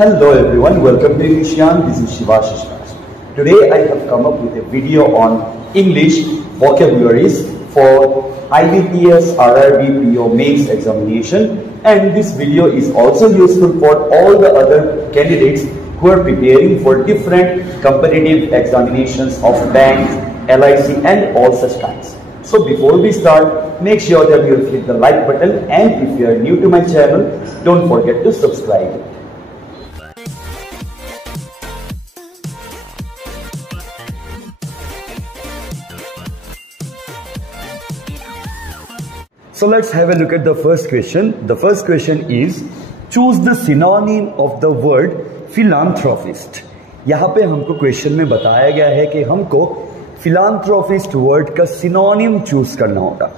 Hello everyone, welcome to Englishyan. This is Shivashish Raj. Today I have come up with a video on English vocabularies for IBPS RRB PO mains examination, and this video is also useful for all the other candidates who are preparing for different competitive examinations of banks, LIC and all such kinds. So before we start, make sure that you click the like button, and if you are new to my channel, don't forget to subscribe. So let's have a look at the first question. The first question is, choose the synonym of the word philanthropist. यहाँ पे हमको question में बताया गया है कि हमको philanthropist word का सिनोनिम चूज करना होगा.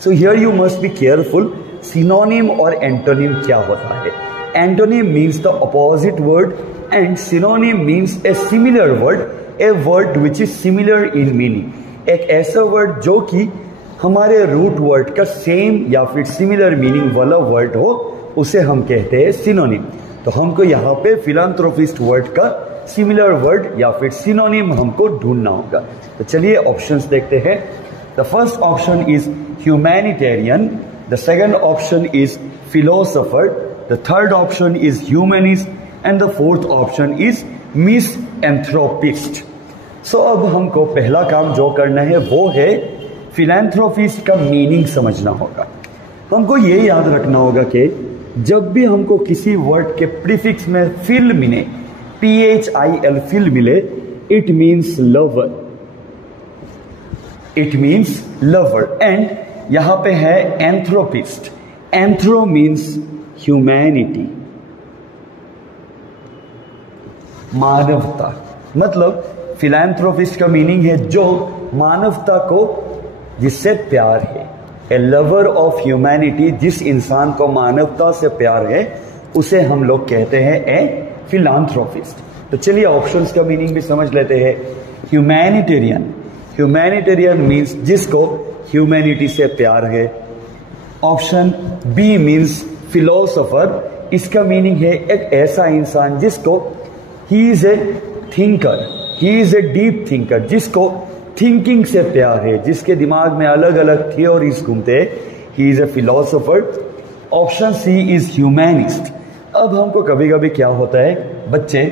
So here you must be careful. Synonym और एंटोनिम क्या होता है? Antonym means the opposite word and synonym means a similar word, a word which is similar in meaning. एक ऐसा वर्ड जो कि हमारे रूट वर्ड का सेम या फिर सिमिलर मीनिंग वाला वर्ड हो, उसे हम कहते हैं सिनोनिम. तो हमको यहाँ पे फिलांथ्रोपिस्ट वर्ड का सिमिलर वर्ड या फिर सिनोनिम हमको ढूंढना होगा. तो चलिए ऑप्शंस देखते हैं. The first option is humanitarian, the second option is philosopher, the third option is humanist and the fourth option is misanthropist. So अब हमको पहला काम जो करना है वो है फिलैंथ्रोपिस्ट का मीनिंग समझना होगा. हमको ये याद रखना होगा कि जब भी हमको किसी वर्ड के प्रीफिक्स में फिल मिले, PHIL फिल मिले, it means lover. It means lover. And यहां पे है एंथ्रोपिस्ट. एंथ्रो मीन्स ह्यूमैनिटी, मानवता. मतलब फिलैंथ्रोपिस्ट का मीनिंग है जो मानवता को, जिससे प्यार है. ए लवर ऑफ ह्यूमैनिटी, जिस इंसान को मानवता से प्यार है, उसे हम लोग कहते हैं ए फिलांथ्रोपिस्ट. तो चलिए ऑप्शंस का मीनिंग भी समझ लेते हैं. ह्यूमैनिटेरियन. ह्यूमैनिटेरियन मीन्स जिसको ह्यूमैनिटी से प्यार है. Option B means philosopher. इसका मीनिंग है एक ऐसा इंसान जिसको he is a thinker, he is a deep thinker, जिसको थिंकिंग से प्यार है, जिसके दिमाग में अलग अलग थियोरीज घूमते हैं. He is a philosopher. Option C is humanist. अब हमको कभी कभी क्या होता है, बच्चे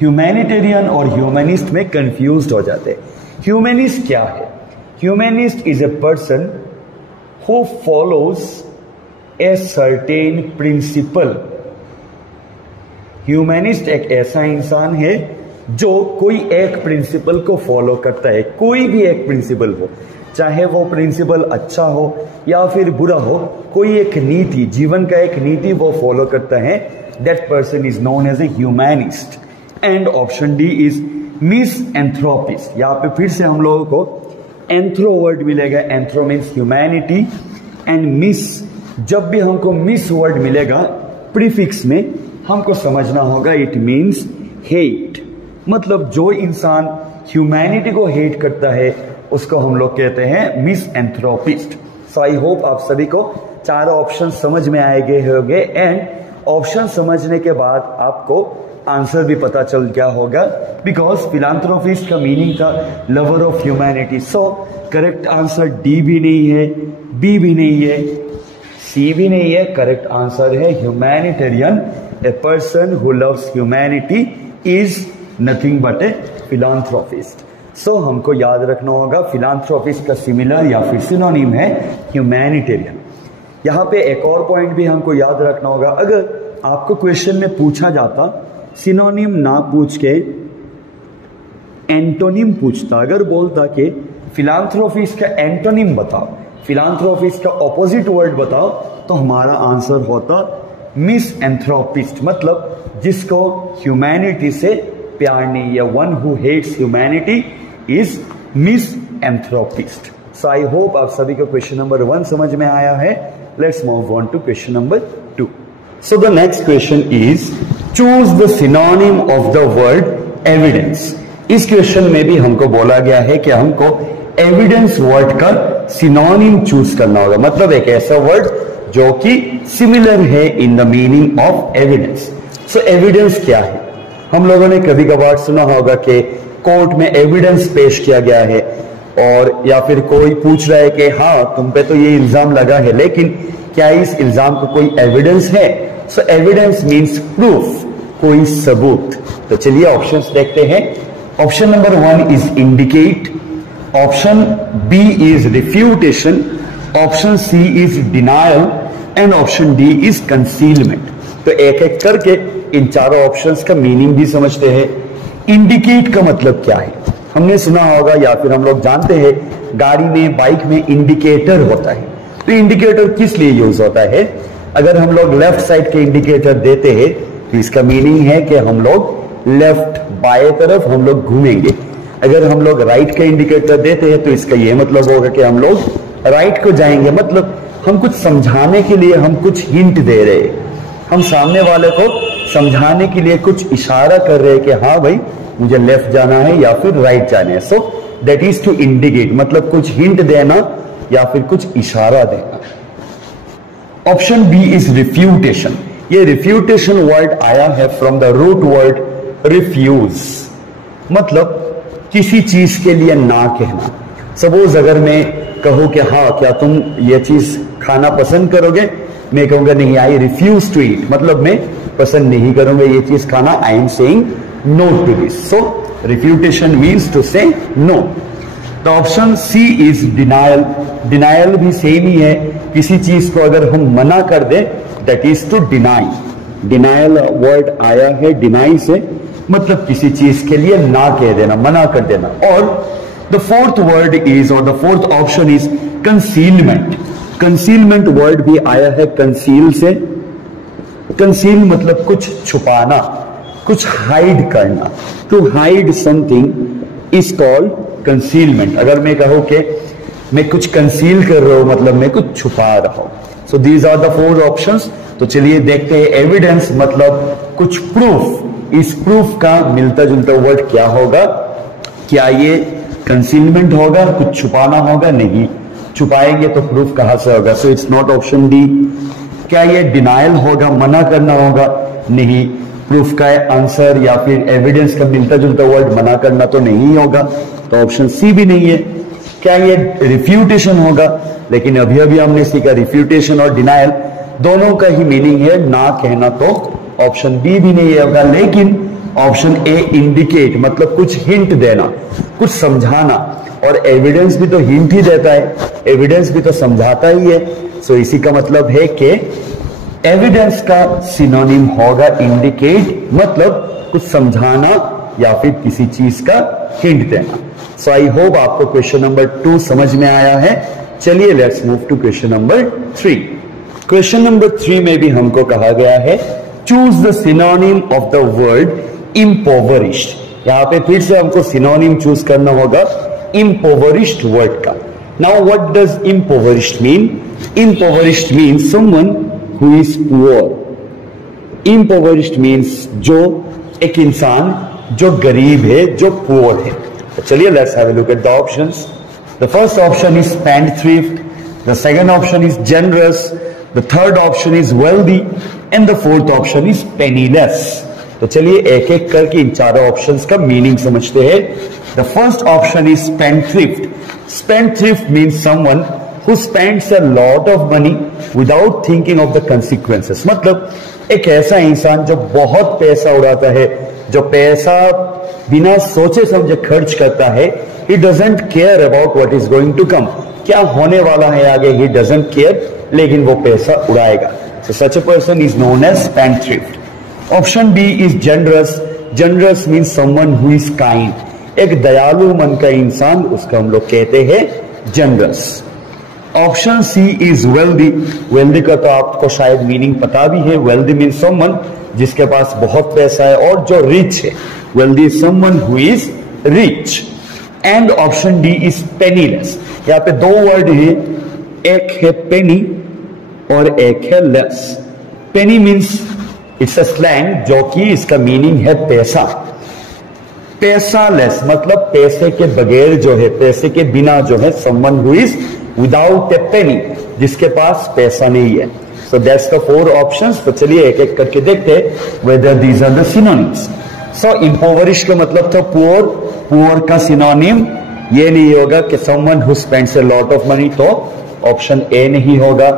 ह्यूमैनिटेरियन और ह्यूमनिस्ट में कंफ्यूज्ड हो जाते हैं. ह्यूमनिस्ट क्या है? Humanist is a person who follows a certain principle. Humanist एक ऐसा इंसान है जो कोई एक प्रिंसिपल को फॉलो करता है. कोई भी एक प्रिंसिपल हो, चाहे वो प्रिंसिपल अच्छा हो या फिर बुरा हो, कोई एक नीति, जीवन का एक नीति वो फॉलो करता है. That person is known as a humanist. And option D is misanthropist. यहाँ पे फिर से हम लोगों को एंथ्रो वर्ड मिलेगा. Anthro means humanity and mis. जब भी हमको मिस वर्ड मिलेगा प्रीफिक्स में, हमको समझना होगा इट मीन्स हेट. मतलब जो इंसान ह्यूमैनिटी को हेट करता है उसको हम लोग कहते हैं मिसएंथ्रोपिस्ट. सो आई होप आप सभी को चारों ऑप्शन समझ में आए गए होंगे. एंड ऑप्शन समझने के बाद आपको आंसर भी पता चल गया होगा, बिकॉज फिलांथ्रोपिस्ट का मीनिंग था lover of humanity. So correct answer D भी नहीं है, बी भी नहीं है, सी भी नहीं है. करेक्ट आंसर है humanitarian. A person who loves humanity is nothing but a philanthropist. So हमको याद रखना होगा फिलांथ्रोपिस्ट का सिमिलर या फिर सिनोनिम है ह्यूमैनिटेरियन. यहाँ पे एक और पॉइंट भी हमको याद रखना होगा. अगर आपको क्वेश्चन में पूछा जाता, सिनोनिम ना पूछ के एंटोनिम पूछता, अगर बोलता कि फिलांथ्रोपिस्ट का एंटोनिम बताओ, फिलांथ्रोपिस्ट का ऑपोजिट वर्ड बताओ, तो हमारा आंसर होता मिसएंथ्रोपिस्ट. मतलब जिसको ह्यूमैनिटी से प्यार नहीं है. One who hates humanity is misanthropist. So I hope आप सभी को क्वेश्चन नंबर 1 समझ में आया है. Let's move on to question number 2. So the next question is, choose the synonym of the word evidence. इस क्वेश्चन में भी हमको बोला गया है कि हमको एविडेंस वर्ड का सिनोनिम चूज करना होगा. मतलब एक ऐसा वर्ड जो कि सिमिलर है in the meaning of evidence. So evidence क्या है? हम लोगों ने कभी कभार सुना होगा कि कोर्ट में एविडेंस पेश किया गया है, और या फिर कोई पूछ रहा है कि हाँ तुम पे तो ये इल्जाम लगा है, लेकिन क्या इस इल्जाम को कोई एविडेंस है? सो एविडेंस मीन्स प्रूफ, कोई सबूत। तो चलिए ऑप्शंस देखते हैं। Option number 1 is indicate, option B is refutation, option C is denial and option D is concealment. तो एक एक करके इन चारों ऑप्शंस का मीनिंग भी समझते हैं। इंडिकेट का मतलब क्या है? हमने सुना होगा या फिर हम लोग जानते हैं, गाड़ी में, बाइक में इंडिकेटर होता है। तो इंडिकेटर किस लिए यूज होता है? अगर हम लोग लेफ्ट साइड के इंडिकेटर देते हैं तो इसका मीनिंग है कि हम लोग लेफ्ट, बाएं तरफ हम लोग घूमेंगे। अगर हम लोग राइट का इंडिकेटर देते हैं तो इसका यह मतलब होगा कि हम लोग राइट को जाएंगे। मतलब हम कुछ समझाने के लिए हम कुछ हिंट दे रहे हैं, हम सामने वाले को समझाने के लिए कुछ इशारा कर रहे हैं कि हाँ भाई मुझे लेफ्ट जाना है या फिर राइट जाना है। So that is to indicate, मतलब कुछ हिंट देना या फिर कुछ इशारा देना। Option B is refutation. ये रिफ्यूटेशन वर्ड आया है from the root word refuse, मतलब किसी चीज के लिए ना कहना। सपोज अगर मैं कहूं कि हाँ क्या तुम ये चीज खाना पसंद करोगे, मैं कहूंगा नहीं, आई रिफ्यूज टू ईट, मतलब मैं पसंद नहीं करूंगा ये चीज खाना, I am saying no to this. So refutation means to say no. The option C is denial. Denial भी सेम ही है, किसी चीज को अगर हम मना कर दे that is to deny. Denial word आया है डिनाई से, मतलब किसी चीज के लिए ना कह देना, मना कर देना। और द फोर्थ वर्ड इज, और the fourth option is concealment. Concealment word भी आया है कंसील से। कंसील मतलब कुछ छुपाना, कुछ हाइड करना। To hide something is called concealment. अगर मैं कहूं कि मैं कुछ कंसील कर रहा हूं, मतलब मैं कुछ छुपा रहा हूं। So these are the 4 options. तो चलिए देखते हैं। एविडेंस मतलब कुछ प्रूफ, इस प्रूफ का मिलता जुलता वर्ड क्या होगा? क्या ये कंसीलमेंट होगा, कुछ छुपाना होगा? नहीं, छुपाएंगे तो प्रूफ कहां से होगा? So it's not option D. क्या ये डिनायल होगा, मना करना होगा? नहीं, प्रूफ का आंसर या फिर एविडेंस का मिलता जुलता वर्ड मना करना तो नहीं होगा, तो ऑप्शन सी भी नहीं है। क्या ये रिफ्यूटेशन होगा? लेकिन अभी अभी हमने सीखा रिफ्यूटेशन और डिनायल दोनों का ही मीनिंग है ना कहना, तो ऑप्शन बी भी नहीं होगा। लेकिन ऑप्शन ए इंडिकेट मतलब कुछ हिंट देना, कुछ समझाना, और एविडेंस भी तो हिंट ही देता है, एविडेंस भी तो समझाता ही है। सो इसी का मतलब है कि एविडेंस का सिनोनिम होगा इंडिकेट, मतलब कुछ समझाना या फिर किसी चीज का हिंट देना। सो आई होप आपको क्वेश्चन नंबर 2 समझ में आया है। चलिए let's move to question number 3। Question number 3 में भी हमको कहा गया है choose the synonym of the word impoverished. यहां पे फिर से हमको सिनोनिम चूज करना होगा इम्पोवरिश्ड वर्ड का। Now what does impoverished mean? Impoverished means someone who is poor. Impoverished means जो एक इंसान जो गरीब है, जो पुअर है। तो चलिए let's have a look at the options. The first option is spendthrift, the second option is generous, the third option is wealthy and the fourth option is penniless. तो चलिए एक एक करके इन चारों ऑप्शंस का मीनिंग समझते हैं। The first option is spendthrift. Spendthrift means someone who spends a lot of money without thinking of the consequences। मतलब एक ऐसा इंसान जो बहुत पैसा उड़ाता है, जो पैसा बिना सोचे समझे खर्च करता है। he doesn't care about what is going to come, क्या होने वाला है आगे, he doesn't care, लेकिन वो पैसा उड़ाएगा। so such a person is known as spendthrift। Option B is generous. Generous means someone who is kind, एक दयालु मन का इंसान, उसका हम लोग कहते हैं generous. Option C is wealthy. Wealthy का तो आपको शायद मीनिंग पता भी है। वेल्दी मीन्स समवन जिसके पास बहुत पैसा है और जो रिच है। Wealthy is someone who is rich. And option D is penniless. यहाँ पे 2 वर्ड है, एक है पेनी और एक है less. Penney means it's a slang जो कि इसका मीनिंग है पैसा। पैसा लेस मतलब पैसे के बगैर जो है, पैसे के बिना जो है, someone who is without a penny, जिसके पास पैसा नहीं है। So that's the 4 options. तो चलिए एक एक करके देखते हैं whether these are the synonyms. So impoverished का मतलब था poor. Poor का synonym ये नहीं होगा कि someone who spends a lot of money, तो ऑप्शन ए नहीं होगा.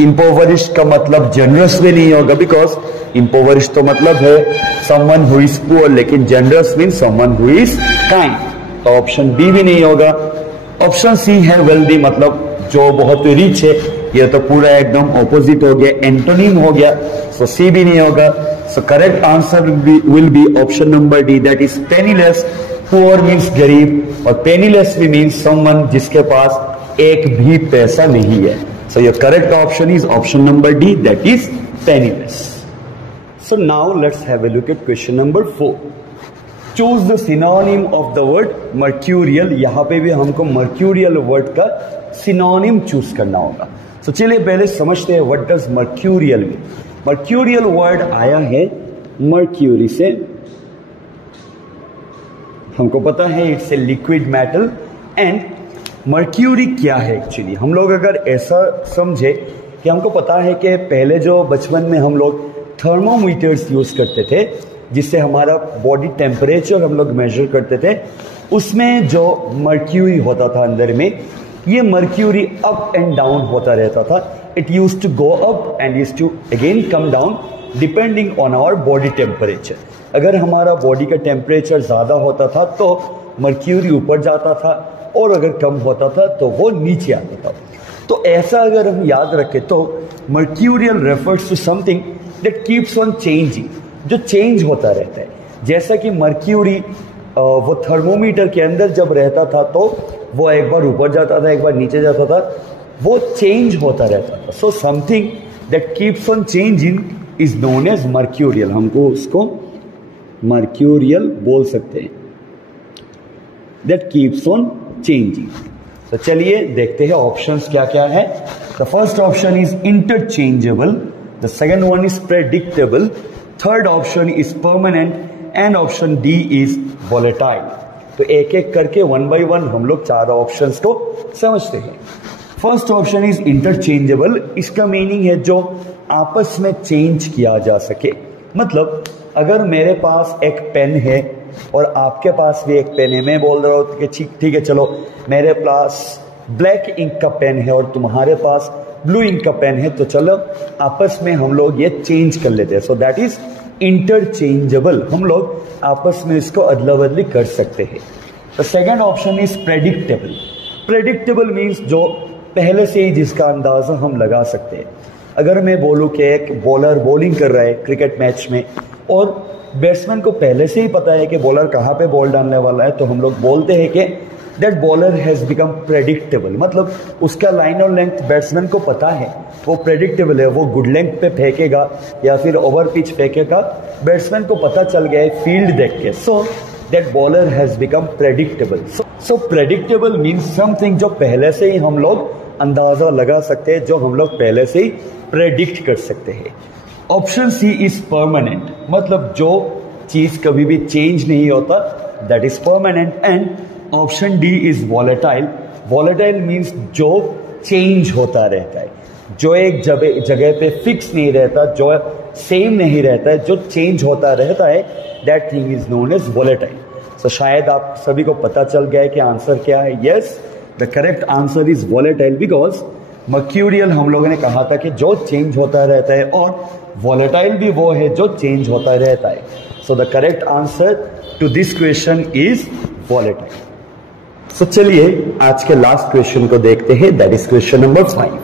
Impoverished का मतलब generous भी नहीं होगा, because impoverished तो मतलब है someone who is poor, लेकिन generous means someone who is kind. तो ऑप्शन बी भी नहीं होगा. ऑप्शन सी है wealthy, मतलब जो बहुत रिच है. ये तो पूरा एकदम ऑपोजिट हो गया, एंटोनिम हो गया. सो सी भी नहीं होगा. So correct answer will be option number D, that is penniless. Poor means गरीब, और पेनीलेस भी मीन्स समवन जिसके पास एक भी पैसा नहीं है. So your correct option is option number D, that is penniless. So now let's have a look eight question number 4. Choose the synonym of the word mercurial. यहां पे भी हमको मर्क्यूरियल वर्ड का सिनोनिम चूज करना होगा. तो चलिए पहले समझते हैं what does mercurial mean. Mercurial word आया है मर्क्यूरी से. हमको पता है it's a liquid metal. And mercury क्या है एक्चुअली, हम लोग अगर ऐसा समझे कि हमको पता है कि पहले जो बचपन में हम लोग थर्मोमीटर्स यूज करते थे, जिससे हमारा बॉडी टेम्परेचर हम लोग मेजर करते थे, उसमें जो मर्क्यूरी होता था अंदर में, ये मर्क्यूरी अप एंड डाउन होता रहता था. It use to go up and use to again come down depending on our body temperature. अगर हमारा बॉडी का टेम्परेचर ज़्यादा होता था तो मर्क्यूरी ऊपर जाता था, और अगर कम होता था तो वो नीचे आता था. तो ऐसा अगर हम याद रखें तो mercurial refers to something that keeps on changing, जो चेंज होता रहता है. जैसा कि मर्क्यूरी वो थर्मोमीटर के अंदर जब रहता था तो वो एक बार ऊपर जाता था, एक बार नीचे जाता था, वो चेंज होता रहता था. So something that keeps on changing is known as mercurial. हमको उसको मर्क्यूरियल बोल सकते हैं, दैट कीप्स ऑन चेंजिंग. तो चलिए देखते हैं ऑप्शंस क्या क्या है. The first option is interchangeable, the second one is predictable, third option is permanent, and option D is volatile. तो एक एक करके 1 by 1 हम लोग चारों ऑप्शंस को समझते हैं. First option is interchangeable. इसका मीनिंग है जो आपस में चेंज किया जा सके. मतलब अगर मेरे पास एक पेन है और आपके पास भी एक पेन है, मैं बोल रहा हूँ कि ठीक है चलो मेरे पास ब्लैक इंक का पेन है और तुम्हारे पास ब्लू इंक का पेन है, तो चलो आपस में हम लोग ये चेंज कर लेते हैं. सो दैट इज इंटरचेंजेबल. हम लोग आपस में इसको अदला बदली कर सकते हैं. The second option is predictable. Predictable means जो पहले से ही जिसका अंदाजा हम लगा सकते हैं. अगर मैं बोलूं कि एक बॉलर बॉलिंग कर रहा है क्रिकेट मैच में, और बैट्समैन को पहले से ही पता है कि बॉलर कहाँ पे बॉल डालने वाला है, तो हम लोग बोलते हैं कि that bowler has become predictable. मतलब उसका लाइन और लेंथ बैट्समैन को पता है, वो प्रेडिक्टेबल है, वो गुड लेंथ पे फेंकेगा या फिर ओवर पिच फेंकेगा, बैट्समैन को पता चल गया है फील्ड देख के. So that bowler has become predictable. So predictable means something जो पहले से ही हम लोग अंदाजा लगा सकते हैं, जो हम लोग पहले से ही प्रेडिक्ट कर सकते हैं. Option C is permanent. मतलब जो चीज कभी भी चेंज नहीं होता, that is permanent. And option D is volatile. Volatile means जो चेंज होता रहता है, जो एक जगह पे फिक्स नहीं रहता, जो सेम नहीं रहता है, जो चेंज होता रहता है, that thing is known as volatile. तो शायद आप सभी को पता चल गया है कि आंसर क्या है. Yes, the correct answer is volatile, because mercurial हम लोगों ने कहा था कि जो चेंज होता रहता है, और वॉलेटाइल भी वो है जो चेंज होता रहता है. So the correct answer to this question is volatile. So चलिए आज के लास्ट क्वेश्चन को देखते हैं, that is question number 5.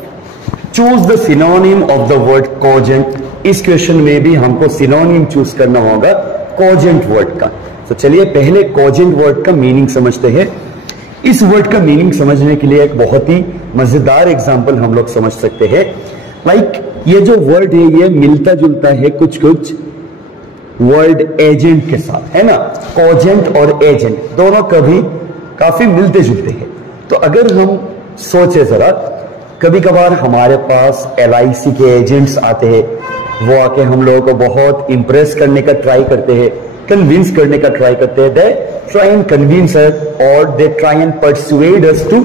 Choose the synonym of the word cogent. इस क्वेश्चन में भी हमको सिनोनिम चूज करना होगा कोजेंट वर्ड का. तो चलिए पहले कोजेंट वर्ड का मीनिंग समझते हैं. इस वर्ड का मीनिंग समझने के लिए एक बहुत ही मजेदार एग्जाम्पल हम लोग समझ सकते हैं. लाइक ये जो वर्ड है ये मिलता जुलता है कुछ कुछ वर्ड एजेंट के साथ, है ना. कोजेंट और एजेंट दोनों कभी काफी मिलते जुलते हैं. तो अगर हम सोचे जरा, कभी कभार हमारे पास LIC के एजेंट्स आते हैं, वो आके हम लोगों को बहुत इंप्रेस करने का ट्राई करते हैं, कन्विंस करने का ट्राई करते हैं. They try and convince us, और they try and persuade us to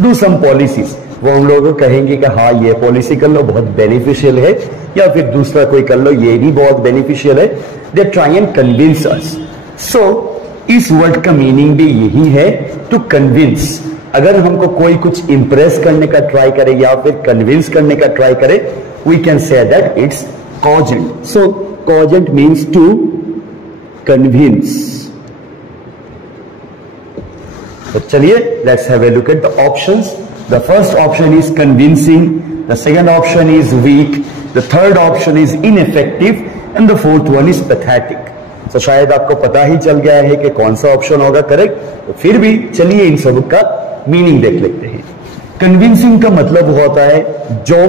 do some policies. वो हम लोगों को कहेंगे कि हाँ ये पॉलिसी कर लो बहुत बेनिफिशियल है, या फिर दूसरा कोई कर लो ये भी बहुत बेनिफिशियल है। दे ट्राई एंड कन्विंस अस। सो इस वर्ड का मीनिंग भी यही है, टू कन्विंस। अगर हमको कोई कुछ इंप्रेस करने का ट्राई करे या फिर कन्विंस करने का ट्राई करे, we can say that it's cogent. So cogent means to convince. तो चलिए let's have a look at the options. The first option is convincing, the second option is weak, the third option is ineffective and the fourth one is pathetic. तो शायद आपको पता ही चल गया है कि कौन सा ऑप्शन होगा करेक्ट, तो फिर भी चलिए इन सब का मीनिंग देख लेते हैं। कन्विंसिंग का मतलब होता है जो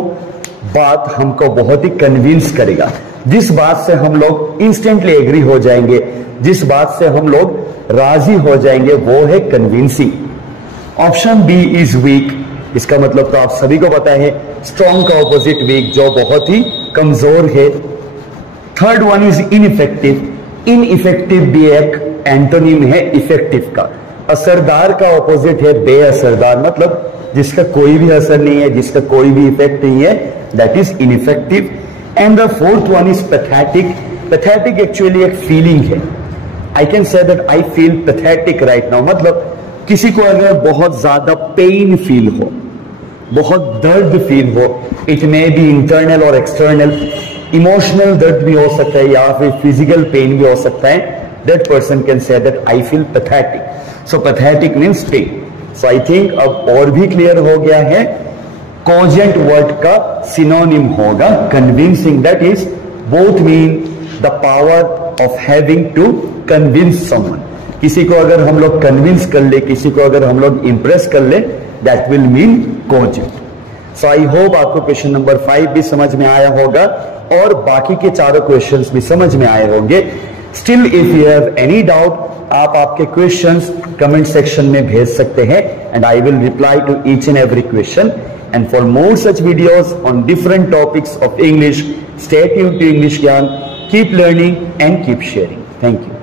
बात हमको बहुत ही कन्विंस करेगा, जिस बात से हम लोग इंस्टेंटली एग्री हो जाएंगे, जिस बात से हम लोग राजी हो जाएंगे, वो है convincing. Option B is weak. इसका मतलब तो आप सभी को पता है, स्ट्रॉन्ग का ऑपोजिट वीक, जो बहुत ही कमजोर है। Third one is ineffective. Ineffective भी एक एंटोनिम है इफेक्टिव का। असरदार का ऑपोजिट है बेअसरदार, मतलब जिसका कोई भी असर नहीं है, जिसका कोई भी इफेक्ट नहीं है, that is ineffective. And the fourth one is pathetic. Pathetic actually एक फीलिंग है। I can say that I feel pathetic right now, मतलब किसी को अगर बहुत ज्यादा पेन फील हो, बहुत दर्द फील हो, इट मे बी इंटरनल और एक्सटर्नल, इमोशनल दर्द भी हो सकता है या फिर फिजिकल पेन भी हो सकता है, that person can say that I feel pathetic. So pathetic means pain. So I think अब और भी क्लियर हो गया है। कॉजेंट वर्ड का सिनोनिम होगा convincing, that is both mean the power of having to convince someone. किसी को अगर हम लोग कन्विंस कर ले, किसी को अगर हम लोग इंप्रेस कर ले, that will mean cogent. So I hope आपको क्वेश्चन नंबर 5 भी समझ में आया होगा और बाकी के चारों क्वेश्चंस भी समझ में आए होंगे। Still if you have any doubt, आप आपके क्वेश्चंस कमेंट सेक्शन में भेज सकते हैं and I will reply to each and every question. And for more such videos on different topics of English, stay tuned to English Gyan, keep learning and keep sharing. Thank you.